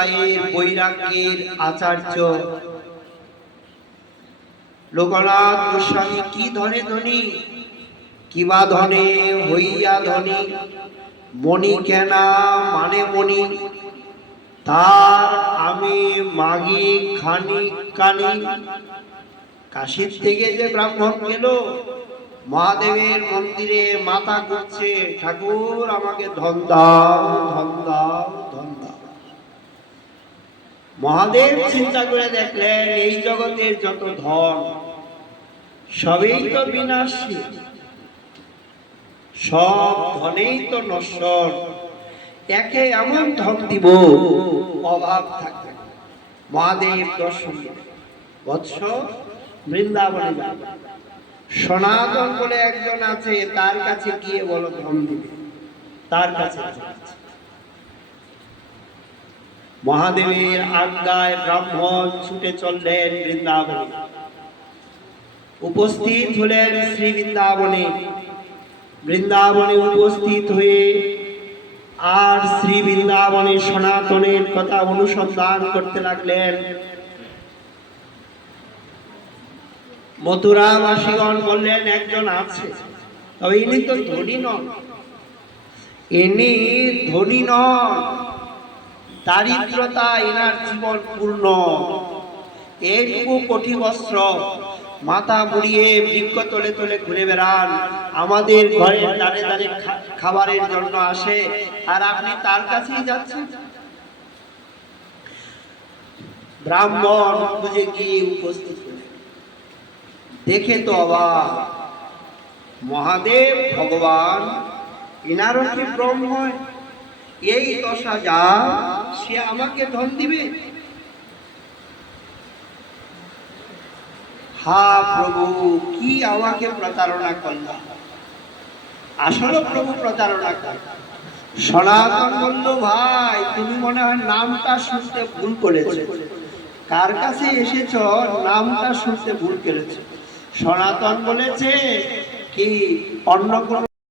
সম্প্রদায়ের বৈরাগ্যের আচার্য লোকনাথ গোস্বামী কি ধনে ধনী, কিবা ধনে হইয়া ধনী, মণি কেনা মানে মণি, তার আমি মাগি খানি কানি। কাশীর থেকে যে ব্রাহ্মণ গেল, মহাদেবের মন্দিরে মাথা করছে, ঠাকুর আমাকে ধন দাও, ধন দাও, ধন দাও। মহাদেব চিন্তা করে দেখলেন এই জগতের যত ধন সবই তো বিনাশী, সব ধনেই তো নশ্বর, একে এমন ধন দিব অভাব থাকবে। মহাদেব দর্শন বৎস বৃন্দাবনে যাবে, সনাতন বলে একজন আছে, তার কাছে গিয়ে বলো ধন দিবে, তার কাছে। মহাদেবের আজ্ঞায় ব্রাহ্মণ ছুটে চললেন বৃন্দাবনে, উপস্থিত হলেন শ্রী বৃন্দাবনে। বৃন্দাবনে উপস্থিত হয়ে আর শ্রী বৃন্দাবনে সনাতনের কথা অনুসন্ধান করতে লাগলেন। মথুরাবাসীগণ বললেন একজন আছে, তবে ইনি তো ধনী নন, ইনি ধনী নন, দারিদ্রতা এনার জীবন পূর্ণ। এইটুকু কোটি বস্ত্র, মাথা মুড়িয়ে বৃক্ষ তলে তলে ঘুরে বেড়ান, আমাদের ঘরের দ্বারে দ্বারে খাবারের জন্য আসে, আর আপনি তার কাছেই যাচ্ছেন। ব্রাহ্মণ খুঁজে গিয়ে উপস্থিত দেখে তো অবাক, মহাদেব ভগবান এনারও কি ব্রহ্ম, এই দশা যা সে আমাকে ধন দিবে। হা প্রভু, কি আমাকে প্রতারণা করলাম। আসলে প্রভু প্রতারণা করল। সনাতন বলল, ভাই তুমি মনে হয় নামটা শুনতে ভুল করেছো, কার কাছে এসেছ নামটা শুনতে ভুল করেছো। সনাতন বলেছে কি অন্য কোন